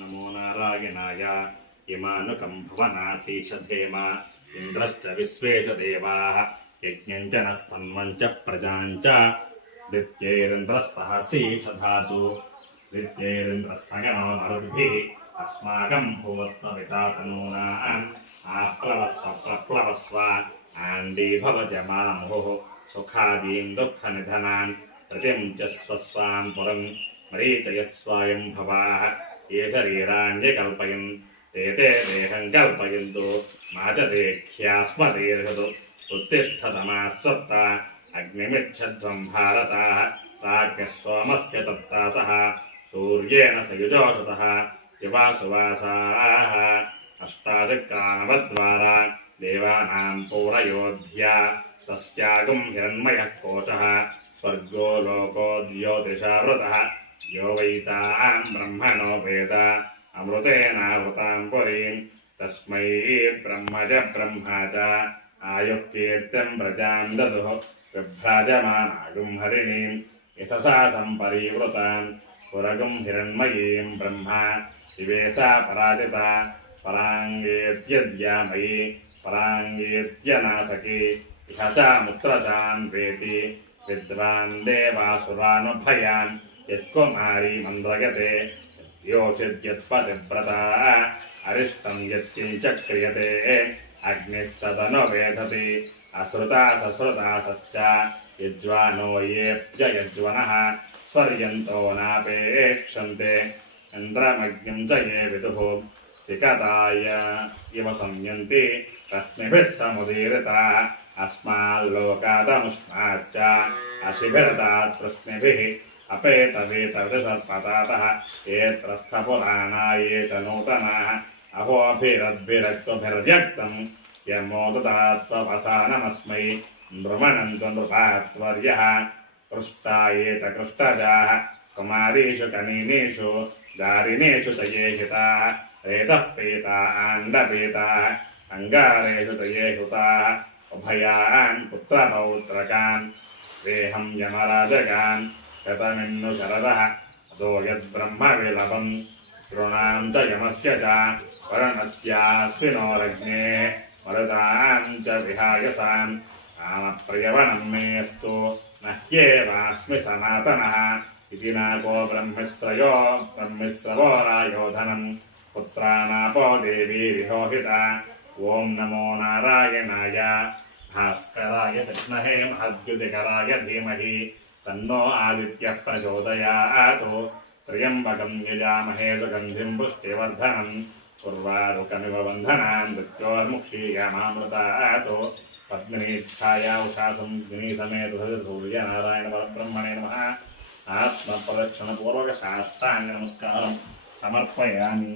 नमो नारायणाय इमानुकम्भवनासीषधेम इन्द्रश्च विश्वे च देवाः यज्ञं च नस्तन्वं च प्रजां च दित्यैरिन्द्रः सहसीषधातु दित्यैरिन्द्रः सगनो मरुद्भिः अस्माकं भुवत्वपिता तनूनाम् आप्लवस्व प्रप्लवस्व आण्डीभवजमामुहुः सुखादीन् दुःखनिधनान् प्रतिं च स्वस्वान् पुरं मरीचयस्वायं भवाः ये शरीराण्यकल्पयन् ते ते देहं कल्पयन्तु मा च देख्यास्मदीर्घतु उत्तिष्ठतमास्वत्ता अग्निमिच्छध्वं भारताः राज्ञः सोमस्य तत्तातः सूर्येण सयुजोषतः युवासुवासाः अष्टाचक्रानवद्वारा देवानां पूरयोध्या तस्यागुं हिरण्मयः कोशः स्वर्गो लोको ज्योतिषावृतः यो वैतां ब्रह्मणो वेद अमृतेनावृतां पुरीं तस्मै ब्रह्म च ब्रह्मा च आयुः कीर्तिं प्रजां ददुः विभ्राजमानागुं हरिणीं यशसा सम्परीवृतां पुरगुं हिरण्मयीं ब्रह्मा दिवेशा पराजिता पराङ्गेत्यज्यामयी पराङ्गेत्यनासकी इह च मुत्रजान् वेति विद्वान् देवासुरानुभयान् यत्कुमारी मन्द्रयते योषिद्यत्पतिव्रता अरिष्टं यत्किञ्च क्रियते अग्निस्तदनुवेदति अश्रुता सश्रुतासश्च यज्वानो येऽप्ययज्वनः स्वर्यन्तो नापेक्षन्ते इन्द्रमग्निं च ये विदुः सिकताय इव संयन्ति रश्मिभिः समुदीरिता अस्माल्लोकादमुष्णाच्च अशिभिरतात् प्रश्निभिः अपेतवेतविदसर्पतातः एत्रस्थपुराणा ये च नूतनाः अहोभिरद्भिरक्तुभिर्व्यक्तं यमोददात्ववसानमस्मै नृमणन्तु नृपात्वर्यः पृष्टा ये च कृष्टजाः कुमारीषु कनीनेषु दारिणेषु च ये हिताः रेतः पीता आण्डपीताः अङ्गारेषु च ये हुताः उभयान् पुत्रपौत्रकान् देहं यमराजगान् शतमिन्नु शरदः अतो यद्ब्रह्मविलपं तृणां च यमस्य च वर्णस्याश्विनोरग्नेः मरुतां च विहायसां कामप्रियवणं मेऽस्तु न ह्येवास्मि सनातनः इति नाको ब्रह्मिस्रवो रायोधनं पुत्राणापो देवी विहोहिता ॐ नमो नारायणाय भास्कराय विद्महे महद्युतिकराय धीमहि तन्नो आदित्यः प्रचोदयात् त्र्यम्बकं यजामहे सुगन्धिं पुष्टिवर्धनम् उर्वारुकमिव बन्धनान् मृत्योर्मुक्षीयमामृतात् पद्मिनीच्छाया उषासं समेत सूर्यनारायणपरब्रह्मणे नमः आत्मप्रदक्षिणपूर्वकसाष्टाङ्गनमस्कारं समर्पयामि।